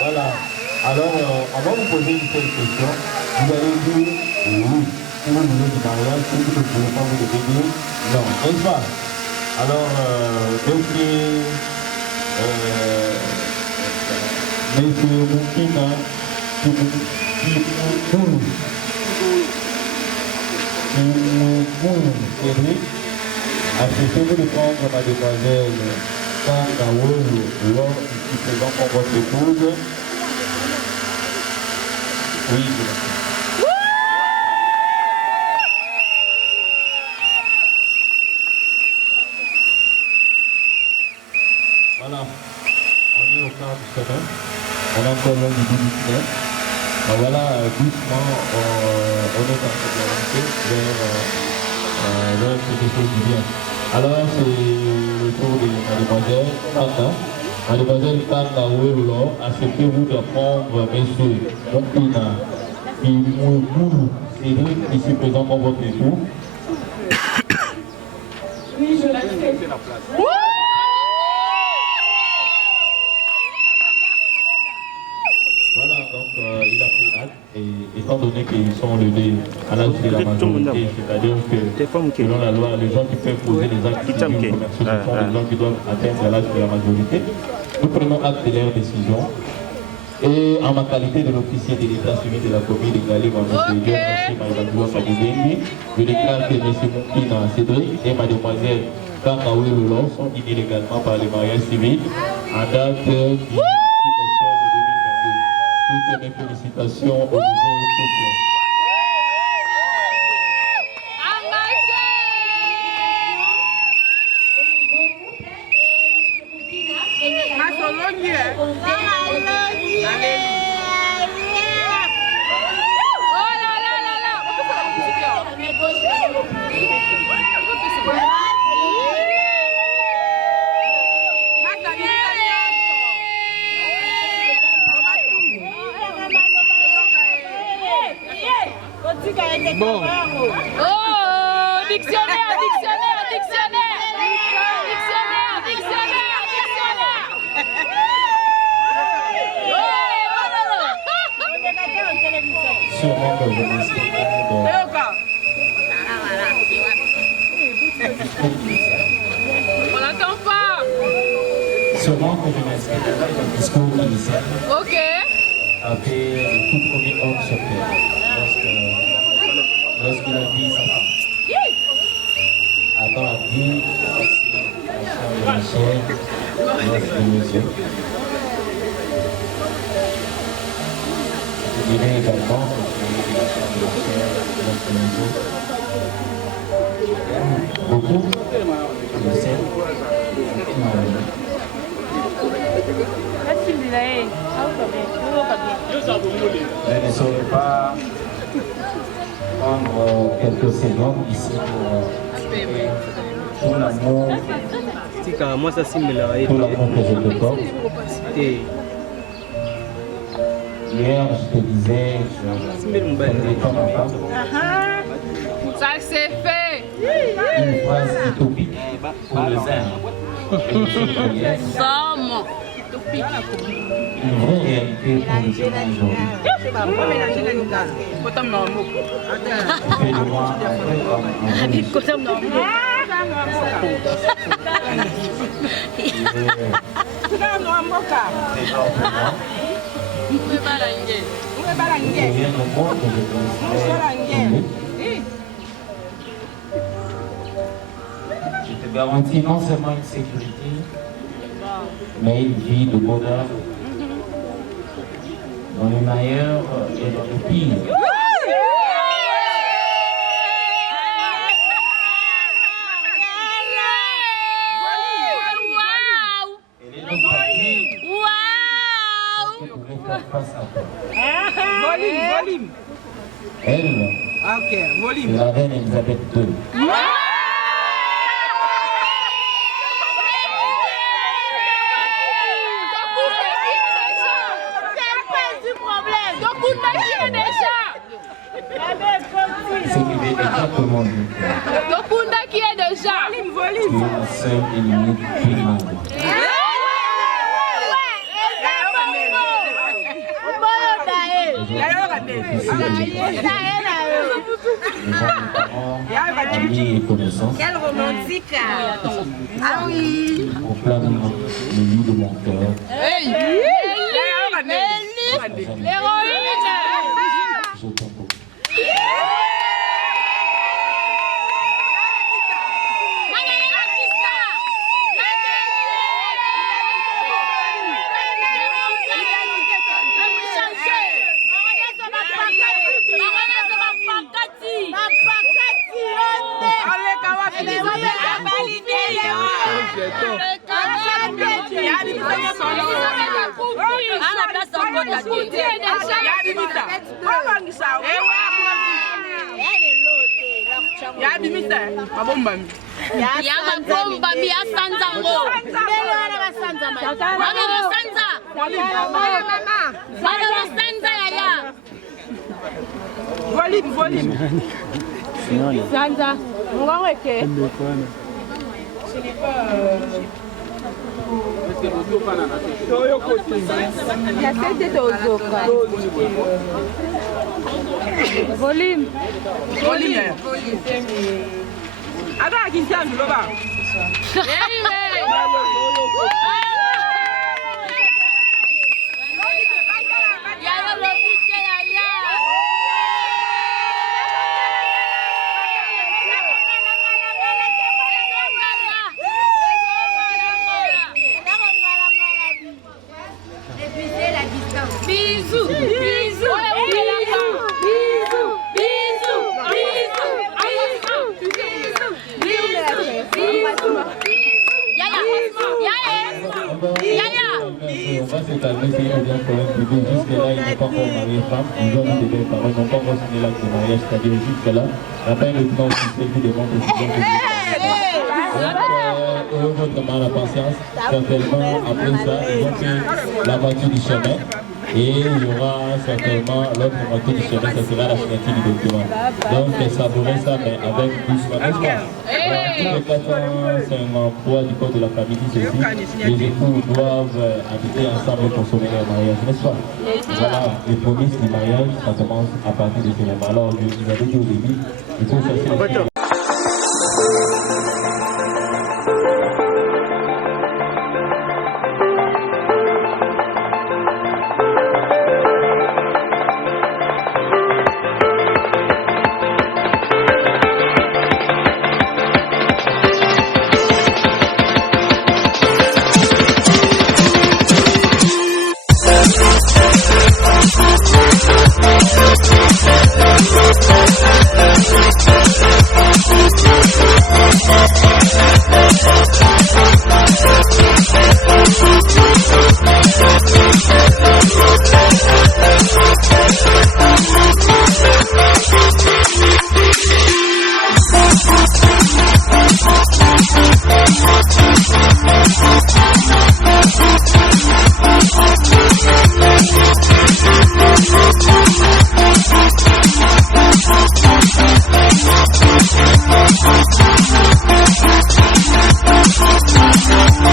Voilà. Alors, on va vous poser une seule question. Vous allez dire oui. Si vous voulez du mariage, si vous ne pouvez pas vous lever, non, n'est-ce pas? Alors, monsieur Moukina, Cédric, acceptez-vous de prendre mademoiselle Kangaoulou lors du présent pour votre épouse? Oui. Voilà, on est au quart du chemin, on a encore loin du bout du tunnel. Voilà, doucement, on est en train d'avancer vers quelque chose du bien. Alors, c'est le tour de mademoiselle Kanda. Mademoiselle Kanda Ouélo, acceptez-vous de prendre monsieur Moukina Imougou Cédric, ici présent pour votre époux? Oui, je l'accepte. Voilà, donc il a pris acte et étant donné qu'ils sont levés à l'âge de la majorité, c'est-à-dire que selon la loi, les gens qui peuvent poser des actes civils commerciaux sont les gens qui doivent atteindre l'âge de la majorité. Nous prenons acte de leur décision. Et en ma qualité de l'officier de l'état civil de la commune de Galé, M. Maïbadoua Fadibengi, je déclare que M. Moukina Cédric et Mademoiselle Kangaoui Lolo sont unis légalement par le mariage civil en date du 6 octobre 2022. Toutes mes félicitations aux nouveaux couples. Bon. Oh, dictionnaire, dictionnaire, dictionnaire. Dictionnaire, dictionnaire, dictionnaire. Sûrement que je m'expliquerai On n'entend pas. Sûrement que je m'expliquerai le discours initial. Ok. Après le tout premier homme sur terre. Lorsqu'il a dit sa femme. Attends, a dit, voici la chair de Michel, de monsieur. Je dirais également que la chair de Michel, de monsieur. Beaucoup, je sais, je ne saurais pas prendre quelques secondes ici pour tout l'amour que je te porte. Hier, je te disais, je prendrai comme ma femme. Ça c'est fait. Une phrase utopique pour le zen. Somme. Une vraie réalité pour le zen aujourd'hui. Fais de moi un vrai homme, un vrai homme. garantit non seulement une sécurité, mais une vie de bonheur dans le meilleur et dans le pire. Elle est notre fille qui pouvait faire face à toi. Volume. Elle, Ok, c'est la reine Elisabeth II. C'est exactement lui. Dokunda qui est déjà. Tu es la seule et l'unique fille du monde. Amis et connaissances. Quelle romantique. Ah oui. Je proclame le lit de mon cœur. Je t'aime beaucoup. Volume. Sanza, on va voir que. Volume. Ada kintia nduloba. Bisous. On va se calmer, c'est une audience quand même privée. Jusque-là, il n'est pas encore marié femme. Ils ont mis des paroles, n'ont pas encore signé l'acte de mariage, c'est-à-dire jusque-là, il n'y a pas un document officiel qui demande précision que ayez votre mal à patience. Certainement, après ça, ils ont fait la moitié du chemin. Et il y aura certainement l'autre moitié du chemin, ça sera la signature du document. Donc, savourer ça, mais avec doucement, n'est-ce pas? Dans tous les cas, c'est un emploi du code de la famille qui se dit. Les époux doivent habiter ensemble pour sauver leur mariage, n'est-ce pas? Voilà, les promesses du mariage, ça commence à partir de ce moment. Alors, je vous avais dit au début, il faut chercher.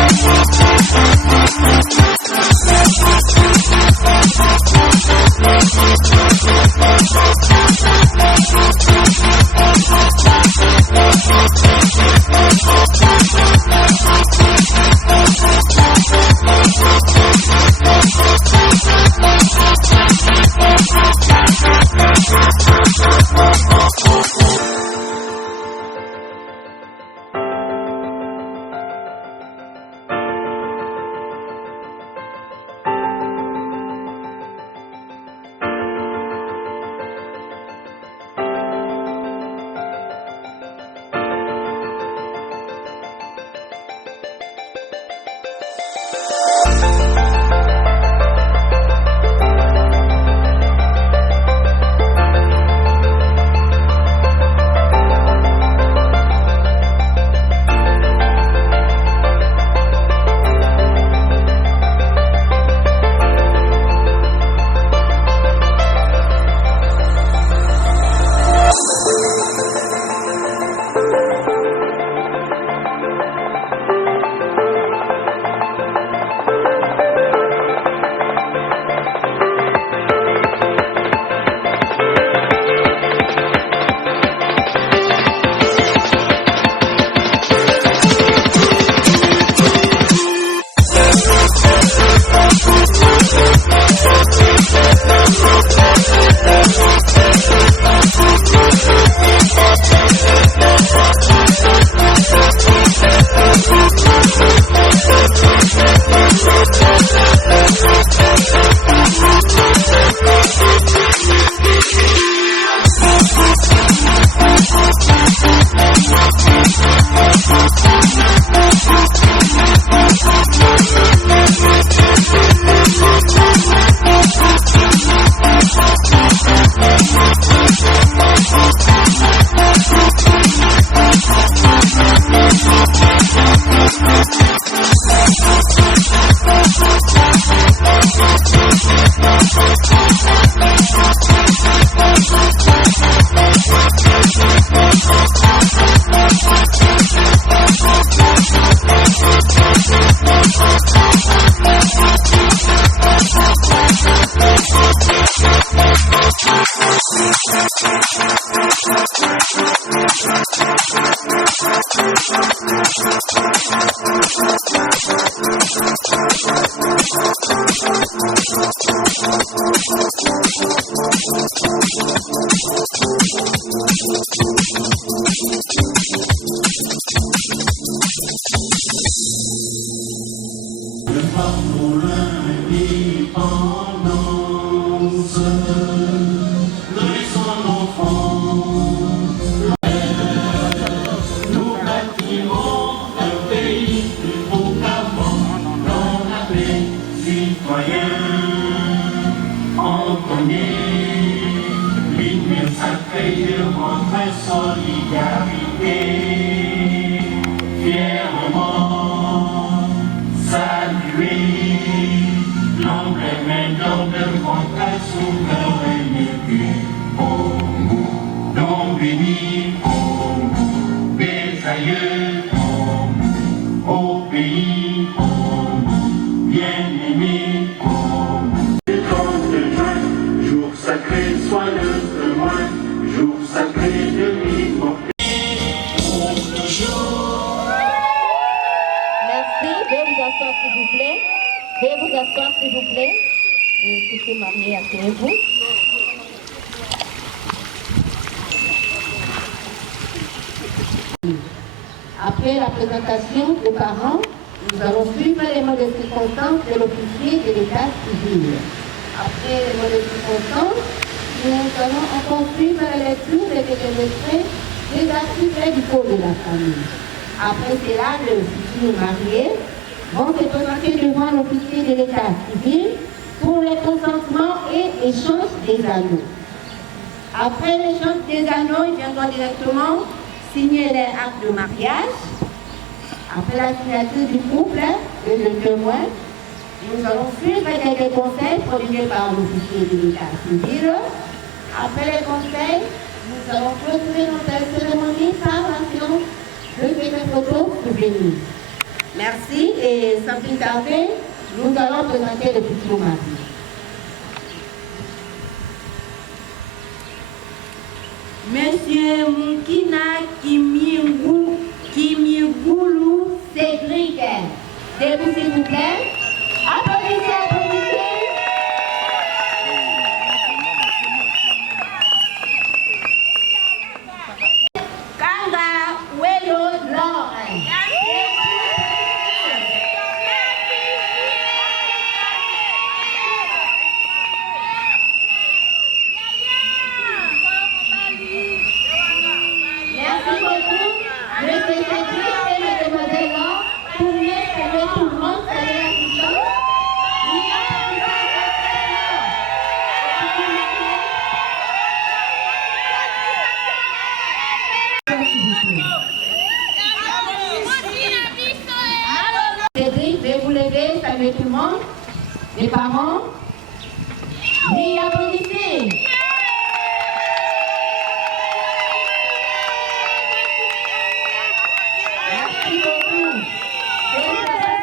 We'll be right back. Après la présentation des parents, nous allons suivre les mots de circonstance de l'officier de l'état civil. Après les mots de circonstance, nous allons encore suivre la lecture des extraits des articles du code de la famille. Après cela, le futur marié vont se présenter devant l'officier de l'état civil pour le consentement et échange des anneaux. Après l'échange des anneaux, ils viendront directement signer les actes de mariage. Après la signature du couple et le témoin, nous allons suivre des conseils promulgués par l'officier de l'état civil. Après les conseils, nous allons clôturer notre cérémonie par la séance de quelques photos souvenirs. Merci et sans plus tarder, nous allons présenter le futur mari. Monsieur Mukina Kimigulu Cédric, debout s'il vous plaît. Applaudissez, applaudissez. Kanga Welo Lauren. Merci beaucoup, monsieur Cédric et mademoiselle Laure, pour mettre tout le monde à la question. Cédric, je vais vous lever, saluer tout le monde, les parents. Oui, applaudissez. Merci beaucoup.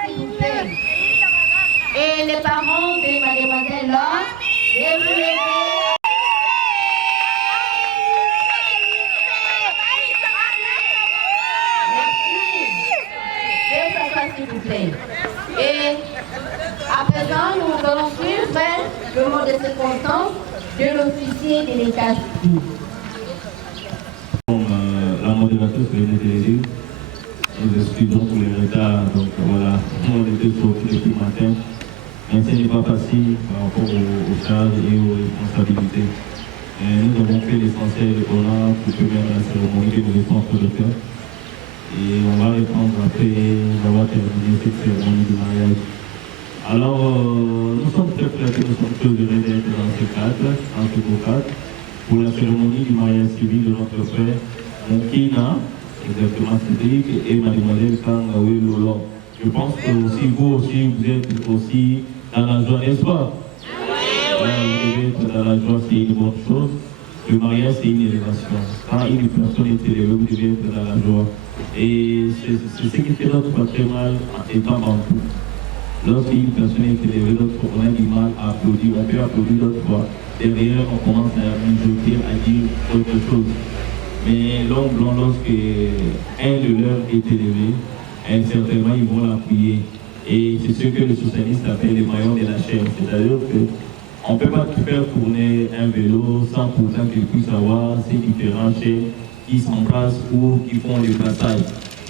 S'il vous plaît. Et les parents de mademoiselle Laure, je vais vous lever. S'il vous plaît. Et à présent, nous allons suivre le mot de circonstance de l'officier de l'état civil. La modératrice vient de dire, nous excusons pour les retards. Donc voilà, on était sortis depuis le matin. Mais ce n'est pas facile par rapport aux charges et aux responsabilités. Nous avons fait l'essentiel pour préparer la cérémonie que nous étions en train de faire. Et on va répondre après d'avoir terminé cette cérémonie du mariage. Alors, nous sommes très flattés, nous sommes très heureux d'être dans ce cadre, pour la cérémonie du mariage civil de notre frère Moukina, exactement Cédric, et mademoiselle Kangawe Lolo. Je pense que aussi vous aussi, vous êtes aussi dans la joie, n'est-ce pas? Vous devez être dans la joie, c'est une bonne chose. Le mariage, c'est une élévation. Quand une personne est élevée, vous devez être dans la joie. Et c'est ce qui fait notre patrimoine étant en tout. Lorsqu'une personne est élevée, on a du mal à applaudir, on peut applaudir d'autres fois. Derrière, on commence à mijoter, à dire autre chose. Mais l'homme blanc, lorsque un de leurs est élevé, certainement ils vont l'appuyer. Et c'est ce que le socialiste appelle les maillons de la chaîne. C'est-à-dire qu'on ne peut pas faire tourner un vélo sans pourtant qu'il puisse avoir ces différents chaînes qui s'embrassent ou qui font le brassage.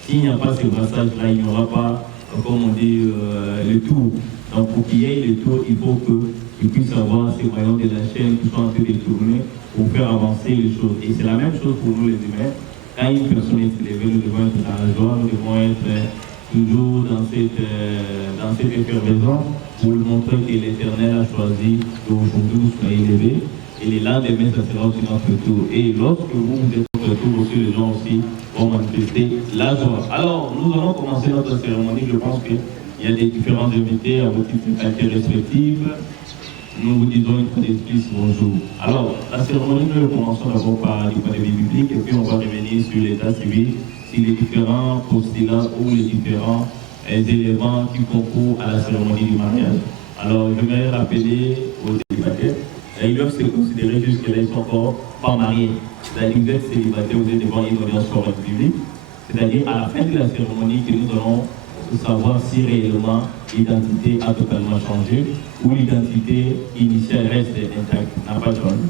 S'il n'y a pas ce brassage-là, il n'y aura pas, comme on dit, le tour. Donc pour qu'il y ait le tour, il faut qu'il puisse avoir ces maillons de la chaîne qui sont en train de tourner pour faire avancer les choses. Et c'est la même chose pour nous les humains. Quand une personne est élevée, nous devons être dans la joie, nous devons être toujours dans cette effervescence pour lui montrer que l'Éternel a choisi qu'aujourd'hui vous soyez élevés. Et les lendemains, ça sera aussi notre tour. Et lorsque vous êtes notre tour aussi, les gens aussi vont manifester la joie. Alors, nous allons commencer notre cérémonie. Je pense qu'il y a des différents invités à vos titres respectifs. Nous vous disons une fois de plus bonjour. Alors, la cérémonie, nous commençons d'abord par du point de vue biblique et puis on va revenir sur l'état civil, sur les différents postulats ou les différents éléments qui concourent à la cérémonie du mariage. Alors, je vais rappeler aux célibataires, ils doivent se considérer jusque-là, ils sont encore pas mariés. C'est-à-dire que vous êtes célibataire, vous êtes devant une audience foraine publique. C'est-à-dire à la fin de la cérémonie que nous allons savoir si réellement l'identité a totalement changé ou l'identité initiale reste intacte, n'a pas changé.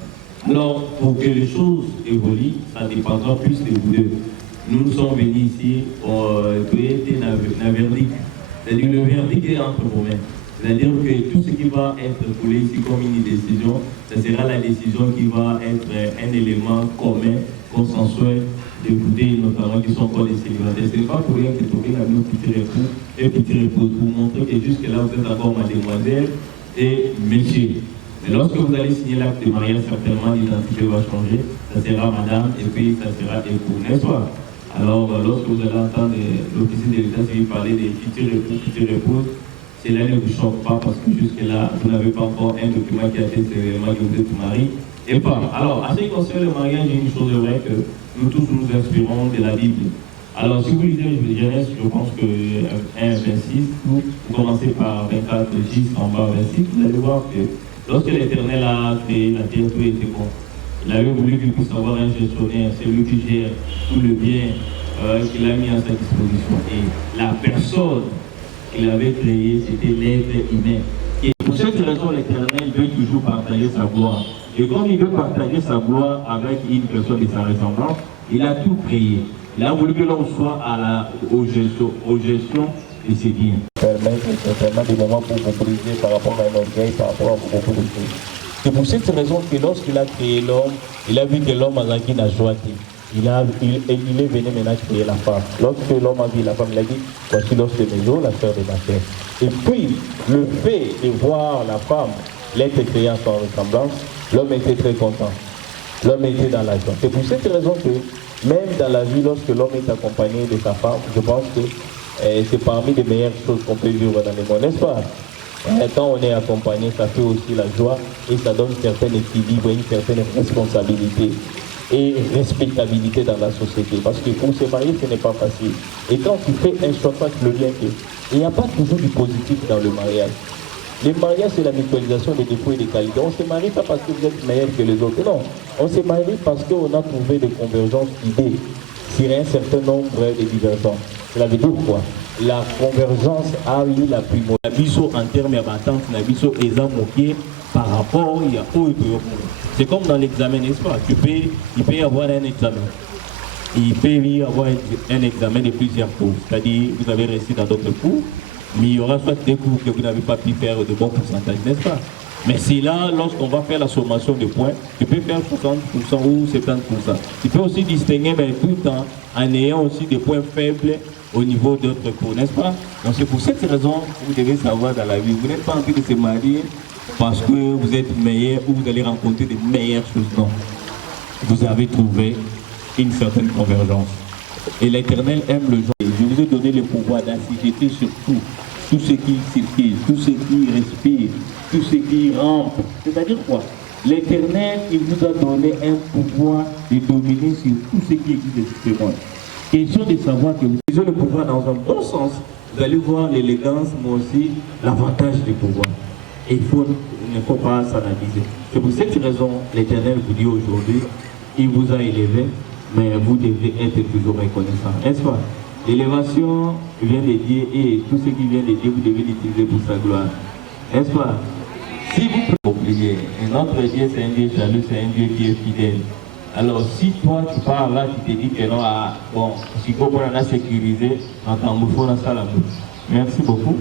Alors, pour que les choses évoluent, ça dépendra plus de vous deux. Nous sommes venus ici pour créer un verdict. C'est-à-dire que le verdict est entre vos mains. C'est-à-dire que tout ce qui va être coulé ici comme une décision, ce sera la décision qui va être un élément commun, consensuel, d'écouter notamment qui sont encore des célibataires. Ce n'est pas pour rien que Tobin a mis un petit époux et petit épouse pour montrer que jusque-là vous êtes encore mademoiselle et monsieur. Mais lorsque vous allez signer l'acte de mariage, certainement l'identité va changer. Ça sera madame et puis ça sera époux, n'est-ce pas? Alors lorsque vous allez entendre l'officier de l'état civil parler des futurs époux, futures épouses, cela ne vous choque pas parce que jusque-là, vous n'avez pas encore un document qui a été sévèrement que vous êtes marié et pas. Alors, en ce qui concerne le mariage, il y a une chose vraie que nous tous nous inspirons de la Bible. Alors, si vous lisez Genèse, je pense que 1, 26, vous commencez par 24, 6, en bas 26, vous allez voir que lorsque l'Éternel a créé la terre, tout était bon. Il avait voulu qu'il puisse avoir un gestionnaire, c'est lui qui gère tout le bien qu'il a mis à sa disposition. Et la personne qu'il avait créé, c'était l'être humain. Et pour cette raison, l'Éternel veut toujours partager sa gloire. Et comme il veut partager sa gloire avec une personne de sa ressemblance, il a tout créé. Il a voulu que l'on soit aux gestions de ses biens. Permettre certainement des moments pour vous briser par rapport à un orgueil, par rapport à beaucoup de choses. C'est pour cette raison que lorsqu'il a créé l'homme, il a vu que l'homme a gagné la joie. Il est venu maintenant créer la femme. Lorsque l'homme a vu la femme, il a dit, voici l'os de mes os, la sœur de ma chair. Et puis, le fait de voir la femme, l'être créé en son ressemblance, l'homme était très content. L'homme était dans la joie. C'est pour cette raison que, même dans la vie, lorsque l'homme est accompagné de sa femme, je pense que c'est parmi les meilleures choses qu'on peut vivre dans le monde, n'est-ce pas? Quand on est accompagné, ça fait aussi la joie et ça donne un certain équilibre, une certaine responsabilité et respectabilité dans la société. Parce que pour se marier, ce n'est pas facile. Et quand tu fais un choix, le lien il n'y a pas toujours du positif dans le mariage. Le mariage, c'est la mutualisation des défauts et des qualités. On ne se marie pas parce que vous êtes meilleur que les autres. Non, on se marie parce qu'on a trouvé des convergences d'idées sur un certain nombre de divergences. Cela veut dire quoi? La convergence a eu la primauté. La biseau en termes d'attente, la biseau est moquée par rapport à où c'est comme dans l'examen, n'est-ce pas? Il peut y avoir un examen. Il peut y avoir un examen de plusieurs cours. C'est-à-dire, vous avez réussi dans d'autres cours, mais il y aura soit des cours que vous n'avez pas pu faire de bons pourcentages, n'est-ce pas? Mais c'est là, lorsqu'on va faire la sommation de points, tu peux faire 60% ou 70%. Tu peux aussi distinguer, mais tout en ayant aussi des points faibles au niveau d'autres cours, n'est-ce pas? Donc c'est pour cette raison que vous devez savoir dans la vie, vous n'êtes pas en train de se marier parce que vous êtes meilleur ou vous allez rencontrer des meilleures choses. Non. Vous avez trouvé une certaine convergence. Et l'Éternel aime le genre. Je vous ai donné le pouvoir d'assister sur tout. Tout ce qui circule, tout ce qui respire, tout ce qui rampe. C'est-à-dire quoi? L'Éternel, il vous a donné un pouvoir de dominer sur tout ce qui existe de ce monde. Question de savoir que vous avez le pouvoir dans un bon sens. Vous allez voir l'élégance, mais aussi l'avantage du pouvoir. Et il ne faut pas s'en abuser. C'est pour cette raison, l'Éternel vous dit aujourd'hui, il vous a élevé, mais vous devez être toujours reconnaissant. N'est-ce pas? L'élévation vient de Dieu et tout ce qui vient de Dieu, vous devez l'utiliser pour sa gloire. N'est-ce pas? Si vous oubliez, notre Dieu c'est un Dieu jaloux, c'est un Dieu qui est fidèle. Alors si toi tu parles là, tu te dis que non, bon, si on a sécurisé, merci beaucoup.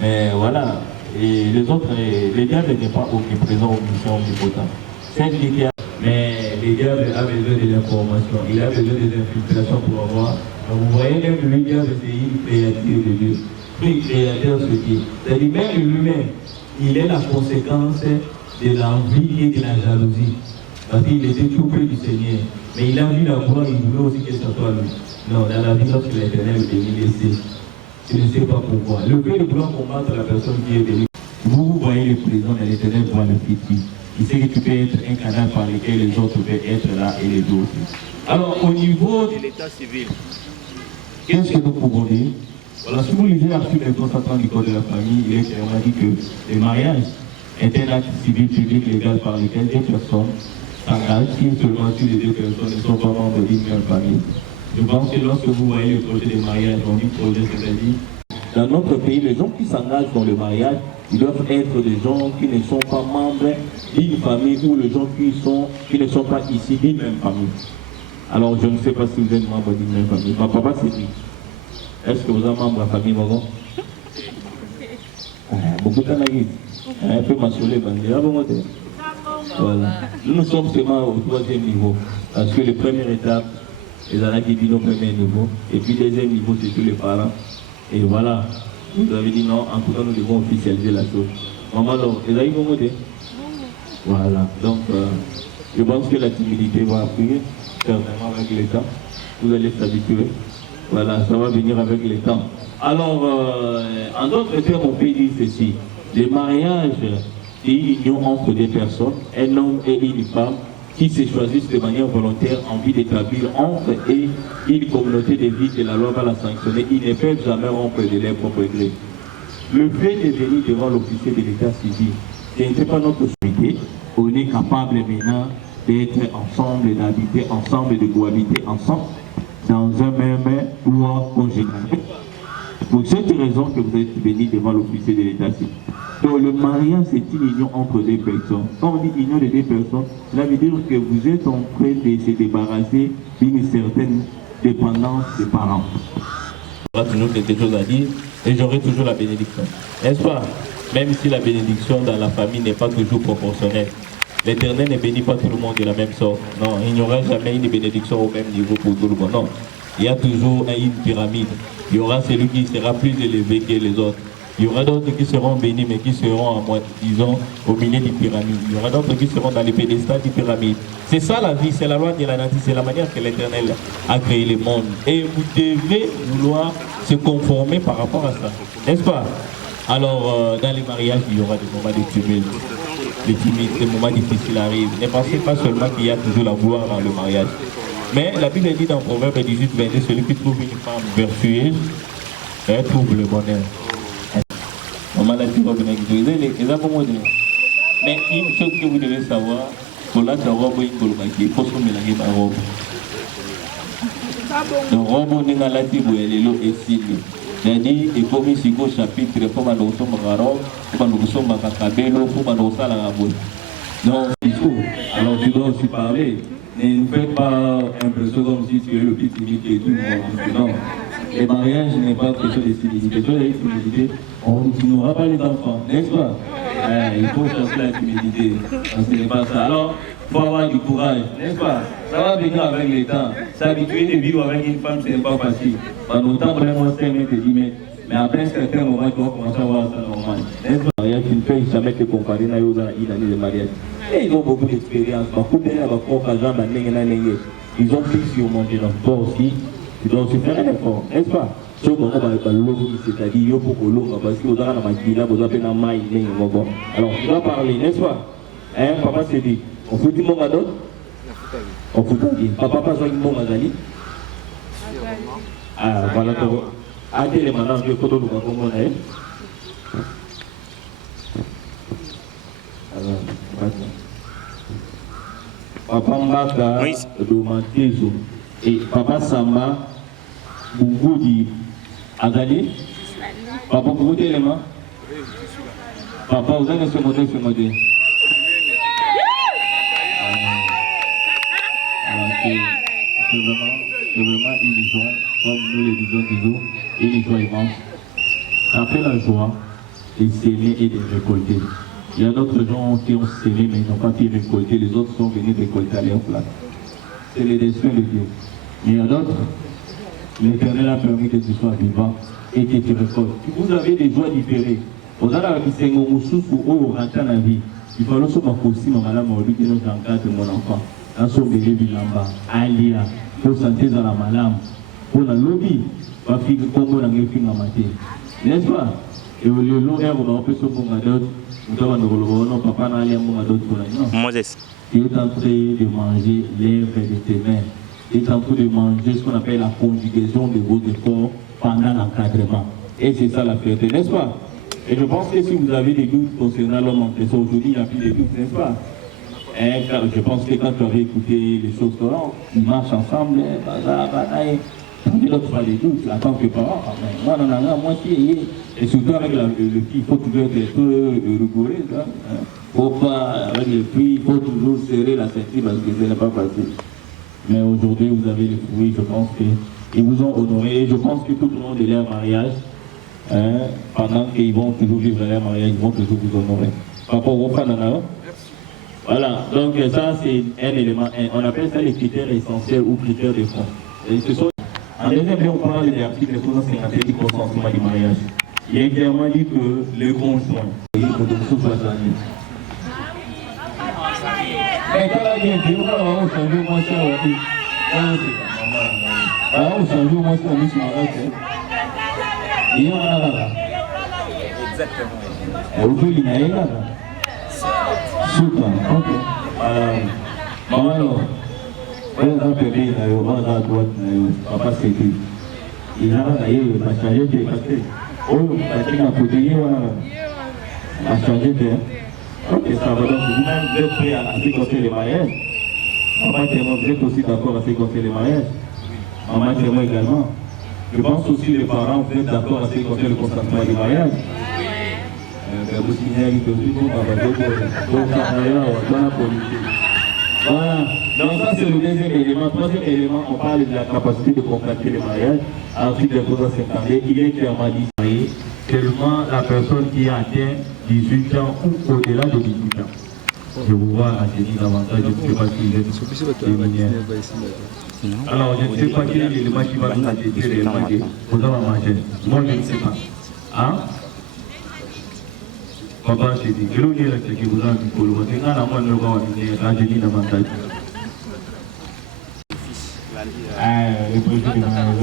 Voilà. Et les autres, les diables n'est pas omniprésent, omnipotent. C'est un Dieu qui a... Mais les diables a besoin de l'information, il a besoin des infiltrations pour avoir. Donc vous voyez même le diable, c'est une créature de Dieu. Une créature ce qui est. C'est-à-dire même lui-même, il est la conséquence de l'envie et de la jalousie. Parce qu'il était tout près du Seigneur. Mais il a vu la gloire, il voulait aussi que ce soit lui. Non, dans la vie, lorsque l'Éternel est venu laisser, tu ne sais pas pourquoi. Le fait de vouloir combattre la personne qui est venue. Vous voyez le présent de l'Éternel voit le futur. Il sait que tu peux être un canal par lequel les autres peuvent être là et les autres. Alors, au niveau de l'état civil, qu'est-ce que nous pouvons dire? Voilà, si vous lisez l'article 330 du Code de la famille, il est clairement dit que le mariage est un acte civil public légal par lequel deux personnes s'engagent si seulement si les deux personnes ne sont pas membres d'une même famille. Je pense que lorsque vous voyez le projet de mariage, on dit projet, c'est-à-dire dans notre pays, les gens qui s'engagent dans le mariage, ils doivent être des gens qui ne sont pas membres d'une famille ou les gens qui ne sont pas ici d'une même famille. Alors, je ne sais pas si vous êtes membre d'une même famille. Ma papa s'est dit, est-ce que vous êtes membre de la famille Mogon? Beaucoup de temps, un peu masolé, voilà. Nous sommes seulement au 3e niveau. Parce que la première étape, les années qui disent au premier niveau. Et puis, le 2e niveau, c'est tous les parents. Et voilà. Vous avez dit non, en tout cas, nous devons officialiser la chose. Maman, donc, vous avez dit voilà. Donc, je pense que la timidité va appuyer, certainement avec le temps. Vous allez s'habituer. Voilà, ça va venir avec le temps. Alors, en d'autres termes, on peut dire ceci. Le mariage est une union entre deux personnes, un homme et une femme, qui se choisissent de manière volontaire en vue d'établir entre et une communauté de vie que la loi va la sanctionner. Ils ne peuvent jamais rompre de leur propre gré. Le fait de venir devant l'officier de l'état civil, ce n'était pas notre souhait. On est capable maintenant d'être ensemble, d'habiter ensemble, de cohabiter ensemble dans un même loi congénérale. Pour cette raison que vous êtes venus devant l'officier de l'état civil. Donc le mariage, c'est une union entre deux personnes. Quand on dit union de deux personnes, cela veut dire que vous êtes en train de se débarrasser d'une certaine dépendance des parents. Il y aura toujours quelque chose à dire et j'aurai toujours la bénédiction. N'est-ce pas? Même si la bénédiction dans la famille n'est pas toujours proportionnelle. L'Éternel ne bénit pas tout le monde de la même sorte. Non, il n'y aura jamais une bénédiction au même niveau pour tout le monde. Non. Il y a toujours une pyramide. Il y aura celui qui sera plus élevé que les autres. Il y aura d'autres qui seront bénis, mais qui seront, disons, au milieu des pyramides. Il y aura d'autres qui seront dans les pédestals des pyramides. C'est ça la vie, c'est la loi de la nature, c'est la manière que l'Éternel a créé le monde. Et vous devez vouloir se conformer par rapport à ça. N'est-ce pas? Alors, dans les mariages, il y aura des moments de tumulte. Des moments difficiles arrivent. Ne pensez pas seulement qu'il y a toujours la gloire dans le mariage. Mais la Bible dit dans Proverbe 18, 22, celui qui trouve une femme vertueuse, elle trouve le bonheur. Mais une chose que vous devez savoir, pour la robe, il faut se mélanger ma robe. Donc, robe, on est dans la tribu, elle est là et signe. C'est-à-dire, il faut mettre au chapitre, il faut que nous sommes en robe, il faut que nous sommes en cabello, il faut que nous sommes en robe. Non, il faut. Alors, tu dois aussi parler. Ne fais pas impression comme si tu es le petit timide et tout le monde. Non. Le mariage n'est pas quelque chose de timidité. Tu n'auras pas les enfants, n'est-ce pas? Il faut chercher la timidité. Ce n'est pas ça. Alors, il faut avoir du courage, n'est-ce pas? Ça va venir avec le temps. S'habituer de vivre avec une femme, ce n'est pas facile. Pendant longtemps, vraiment, c'est 5 mètres et 10 mètres. Mais après un certain moment, tu vas commencer à voir ça normal. N'est-ce pas? Il y a une fille qui jamais te comparer à une année de mariage. Et ils ont beaucoup d'expérience. Ils ont pu surmonter leur sport aussi. Ils doivent se faire un effort, n'est-ce pas? C'est-à-dire, parce que vous avez un maille. Alors, tu dois parler, n'est-ce pas? Hein, papa s'est dit, on fout du monde à d'autres? On fout du papa pas besoin du monde à Dali? Ah, voilà. Attends, les maintenant, je vais photo de comment on est. Papa Mbaka, Domantezo, et Papa Samba, Bungoudi, Agali. Papa, vous goûtez les mains? Papa, vous avez ce modèle, ce modèle. C'est vraiment une joie, comme nous le disons toujours, une joie immense. Ça fait la joie de s'aimer et de récolter. Il y a d'autres gens qui ont sémé mais ils n'ont pas pu récolter, les autres sont venus récolter à leur place. C'est le destin de Dieu. Mais il y a d'autres, l'Éternel a permis que tu sois vivant et que tu récoltes. Vous avez des joies différées. Vous avez des joies différées. La vie. Il faut aussi aussi mon malade qui nous encadre mon enfant. Dans son bébé Bilamba, Alia, pour santé dans la malade, pour la lobby, pour faire le combo dans le film à mater. N'est-ce pas? Et au lieu de l'eau, on peut se prendre à d'autres. Papa n'a rien à d'autres. Moses. Tu es en train de manger l'herbe de tes mains. Tu es en train de manger ce qu'on appelle la conjugaison de vos efforts pendant l'encadrement. Et c'est ça la fierté, n'est-ce pas? Et je pense que si vous avez des doutes concernant l'homme en question, aujourd'hui il n'y a plus de doutes, n'est-ce pas? Et je pense que quand tu avais écouté les choses ils marchent ensemble, l'autre pas des doutes, en tant que parent, moi, et surtout avec le fille, il faut toujours être rigoureux, faut pas, avec le fille, il faut toujours serrer la ceinture parce que ce n'est pas facile. Mais aujourd'hui, vous avez les fruits, je pense qu'ils vous ont honoré, et je pense que tout au long de leur mariage, pendant qu'ils vont toujours vivre leur mariage, ils vont toujours vous honorer. Par rapport au Canada, voilà, donc ça c'est un élément, on appelle ça les critères essentiels ou critères de fond. Et ce sont en deuxième lieu, on parle de l'article 251 du consentement du mariage. Il est clairement dit que le conjoint est autorisé soit gagné. Mais quand la bien dit, on va changer moins cher aussi. On va changer moins cher aussi. Il y en a là. Exactement. Aujourd'hui, il y a là. Super, ok. Maman, alors. On a perdu, on a droite, papa c'est qui. Il a changé de quartier. Oh, parce qu'il a protégé, on a changé de. Ok, ça va donc vous-même, vous êtes prêt à ce qu'on fait les mariages. Maman témoin, vous êtes aussi d'accord à ce qu'on fait les mariages. Maman témoin également. Je pense aussi les parents, vous êtes d'accord à ce qu'on fait le consentement du mariage. Vous signalez que tout le monde va la politique. Voilà, donc ça c'est le deuxième élément. Troisième élément, on parle de la capacité de contracter le mariage. Ensuite, les 250, il est clairement dit seulement la personne qui a atteint 18 ans ou au-delà de 18 ans. Je vous vois enseigner davantage, je ne sais pas si vous êtes féminin. Alors, je ne sais pas quel est l'élément qui va nous attirer les manger. Vous allez manger. Moi, je ne sais pas. Hein? Papa s'est dit, je vais dire que vous avez dit que vous avez dit que vous avez dit. Le projet de mariage,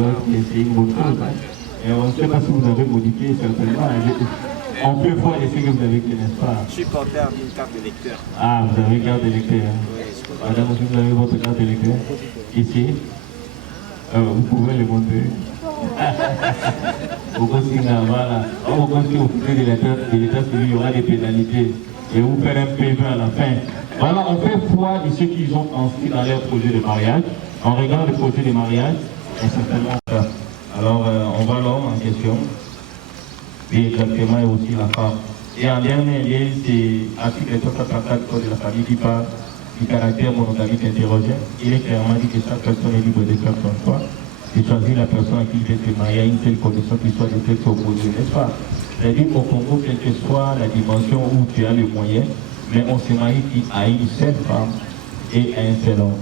c'est une bonne chose. Et on ne sait pas si vous avez modifié certainement. On peut voir les faits que vous avez fait, n'est-ce pas? Je suis porteur d'une carte de lecteur. Ah, vous avez une carte de lecteur. Madame, vous avez votre carte de lecteur ici. Vous pouvez le montrer. Au consigne, voilà. Au consigne, au frais de l'état civil, il y aura des pénalités. Et vous faites un PV à la fin. Voilà, on fait foi de ceux qui ont inscrit dans leur projet de mariage. On regarde le projet de mariage, et certainement ça. Alors, on voit l'homme en question, et exactement et aussi la femme. Et en dernier lieu, c'est l'article 334 Code de la famille qui parle du caractère monogamique interrogé. Il est clairement dit que chaque personne est libre de faire son choix, de choisir la personne à qui il veut se marier à une telle condition qu'il soit de sexe opposé, n'est-ce pas? C'est-à-dire qu'au Congo, quelle que soit la dimension où tu as les moyens, mais on se marie à une seule femme et à un seul homme.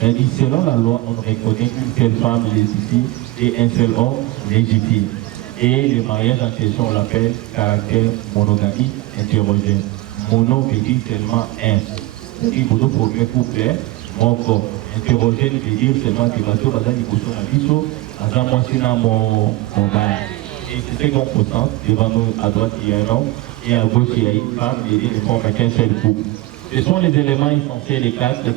C'est-à-dire, selon la loi, on reconnaît une seule femme légitime et un seul homme légitime. Et le mariage en question, on l'appelle caractère monogamique hétérogène. Mono veut dire seulement un. C'est-à-dire que vous premier couple, mon corps. Hétérogène veut dire seulement que vous avez une position à l'issue, à moi, c'est dans mon mari. Et c'est ce qu'on constate. Devant nous, à droite, il y a un homme, et à gauche, il y a une femme, et ils ne forment qu'un seul couple. Ce sont les éléments essentiels, les quatre, qui sont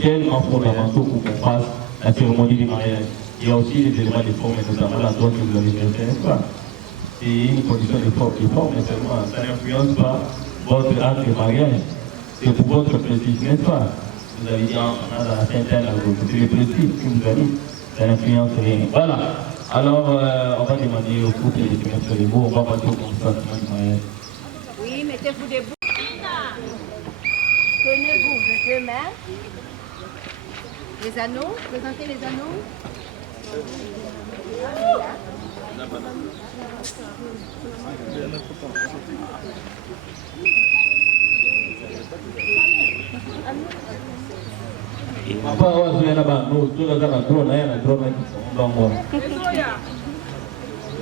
tellement fondamentaux pour qu'on fasse la cérémonie du mariage. Il y a aussi les éléments de forme, notamment la droite que vous avez cherché, n'est-ce pas? C'est une condition de forme, mais seulement ça n'influence pas votre acte de mariage. C'est pour votre prestige, n'est-ce pas? Vous avez dit, on a la Sainte-Anne, c'est le prestige que vous avez, ça n'influence rien. Voilà. Alors, on va demander au couple de se mettre les mots, on va passer au consentement du mariage. Oui, mettez-vous debout. Tenez-vous les deux mains. Les anneaux, présentez les anneaux.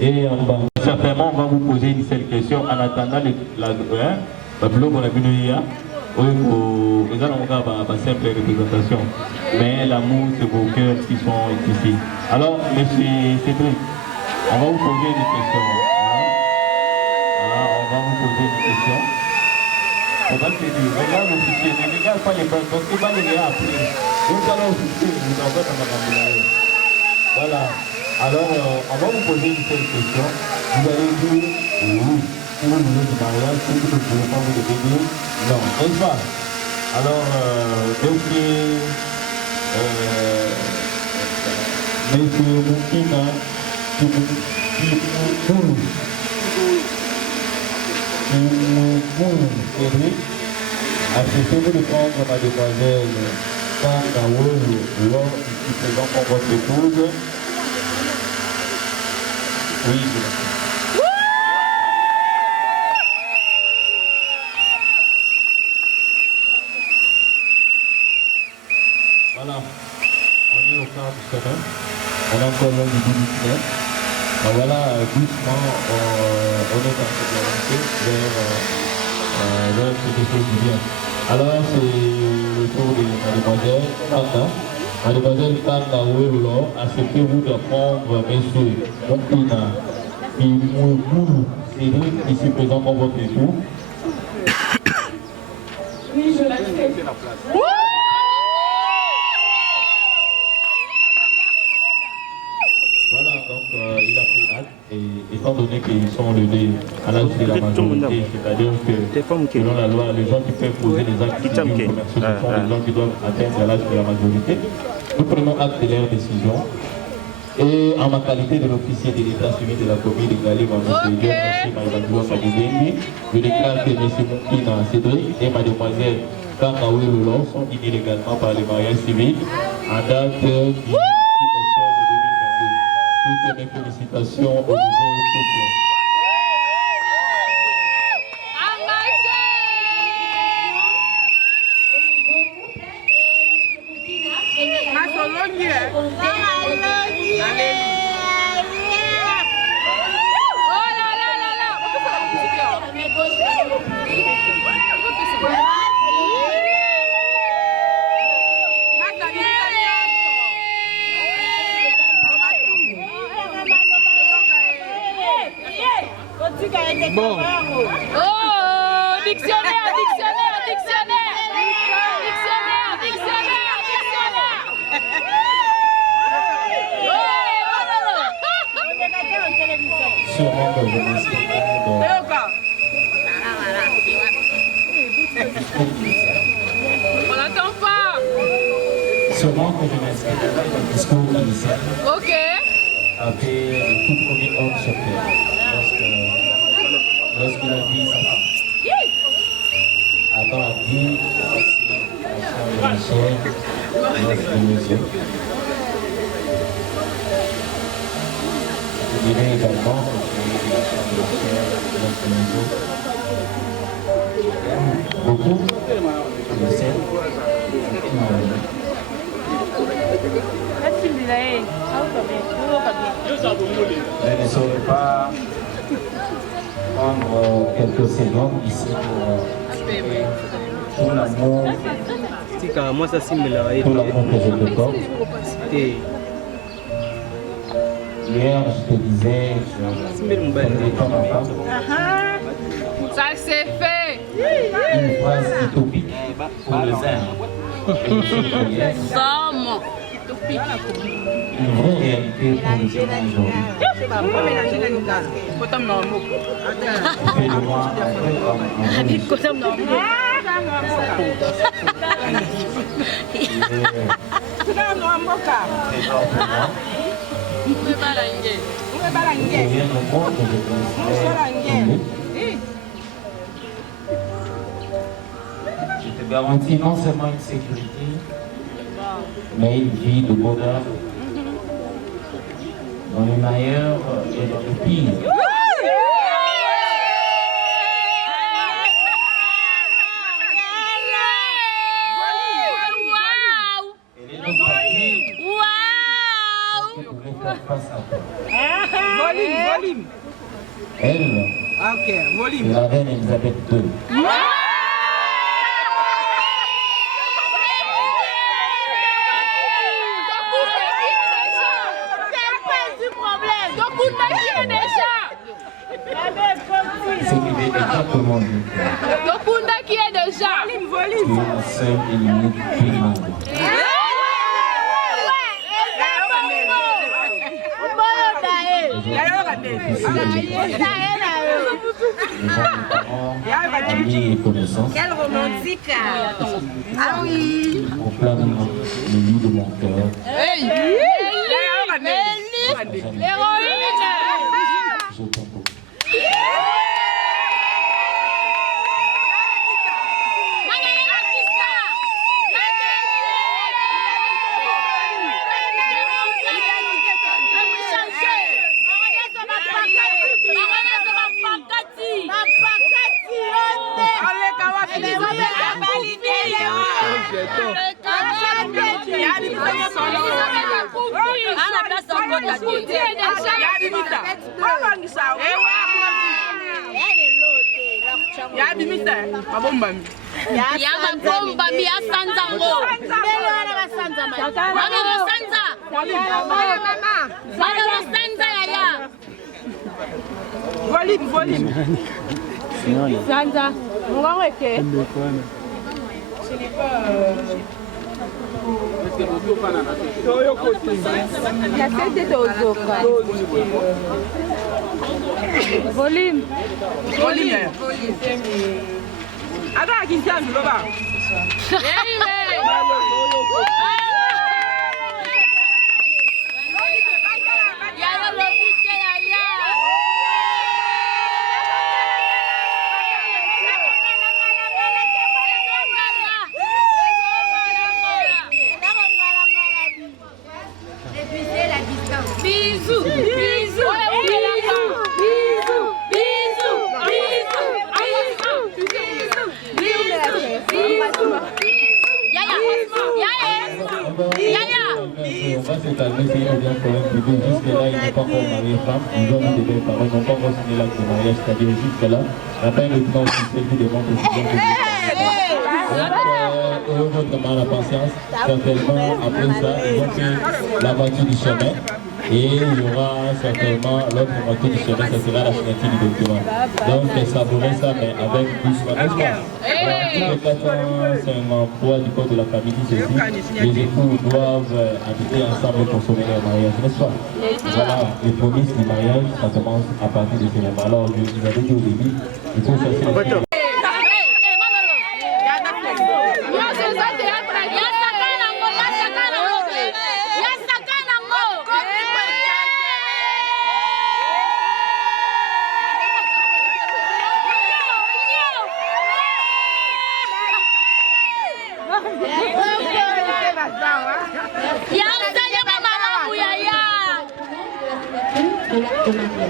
Et certainement, on va vous poser une seule question en attendant la blog, on a vu simple représentation. Mais l'amour, c'est vos cœurs qui sont ici. Alors, monsieur Cédric, on va vous poser une question. On va vous poser une question. On va te dire, regarde l'officier, ne regarde pas les banques, donc tu vas les regarder après. Vous allez officier, vous en faites un vocabulaire. Voilà. Alors, on va vous poser une seule question. Vous allez dire oui. Si vous voulez du mariage, si vous ne voulez pas vous le dire, non, n'est-ce pas? Alors, monsieur Moukina, Cédric, acceptez-vous de prendre mademoiselle Kangaoulou lors du présent pour votre épouse? Oui, voilà, on est au quart du chemin, on a encore loin du bout du tunnel. Voilà, doucement, on est en train d'avancer vers quelque chose du bien. Alors, c'est le tour de mademoiselle Kanda. Mademoiselle Kanda Ouélo, acceptez-vous de prendre monsieur Moukina Mimoulou Cédric, ici présent pour votre époux? Oui, je l'accepte. Voilà, donc il a pris acte, et étant donné qu'ils sont levés à l'âge de la majorité, c'est-à-dire que selon la loi, les gens qui peuvent poser des actes civils commerciaux, ce sont les gens qui doivent atteindre l'âge de la majorité. Nous prenons acte de leur décision. Et en ma qualité de l'officier de l'état civil de la commune de Galé, je déclare que M. Moukina Cédric et Mademoiselle Kangaoui Loulon sont unis légalement par le mariage civil en date du 6 octobre 2022. Toutes mes félicitations au nouveau couple. Bon. Oh, dictionnaire, dictionnaire, dictionnaire. Dictionnaire, dictionnaire, dictionnaire. Sûrement que je m'exprimerai On n'entend pas. Sûrement que je m'exprimerai dans le discours initial. Ok. Après le tout premier homme sur terre. Lorsqu'il a dit sa femme. Adam a dit, voici la chair de mes yeux. dirai également beaucoup, je sais. Je ne saurais pas prendre quelques secondes ici pour l'amour que je te porte. Hier, je te disais, je t'aimais comme un femme. Ça c'est fait. Une phrase utopique pour le zen. Somme. Une vraie réalité pour le zen aujourd'hui. Fais de moi un vrai homme, un vrai je te garantis non seulement une sécurité, mais une vie de bonheur dans le meilleur et dans le pire. Face à toi. Volume. Elle, Ok, volume. c'est la reine Elisabeth II. C'est qu'il est exactement lui. Qui est déjà? Tu es la seule et l'unique du monde. Amis et connaissances. Quel romantique! Ah oui! Proclame le lit de mon cœur. Je t'en prie. Volume. Sanza, on va arrêter. Volume. Ada kintia nduloba. On va se calmer, c'est une bien problème privé. Jusque-là, il n'est pas encore marié femme. Ils ont mis des belles paroles, ils n'ont pas encore signé l'acte de mariage. C'est-à-dire jusque-là, la peine de temps officiel qui demande aussi bien que ayez votre la patience. Certainement, après ça, ils ont fait la voiture du chemin. Et il y aura certainement l'autre moitié du chemin, ça sera la signature du document. Donc, savourer ça, mais avec doucement, n'est-ce pas? Dans tous les cas, c'est un emploi du code de la famille qui se dit les époux doivent habiter ensemble pour consommer leur mariage, n'est-ce pas? Voilà, les promesses du mariage, ça commence à partir de ce moment. Alors, je vous avais dit au début, il faut chercher les Ya, de mariage.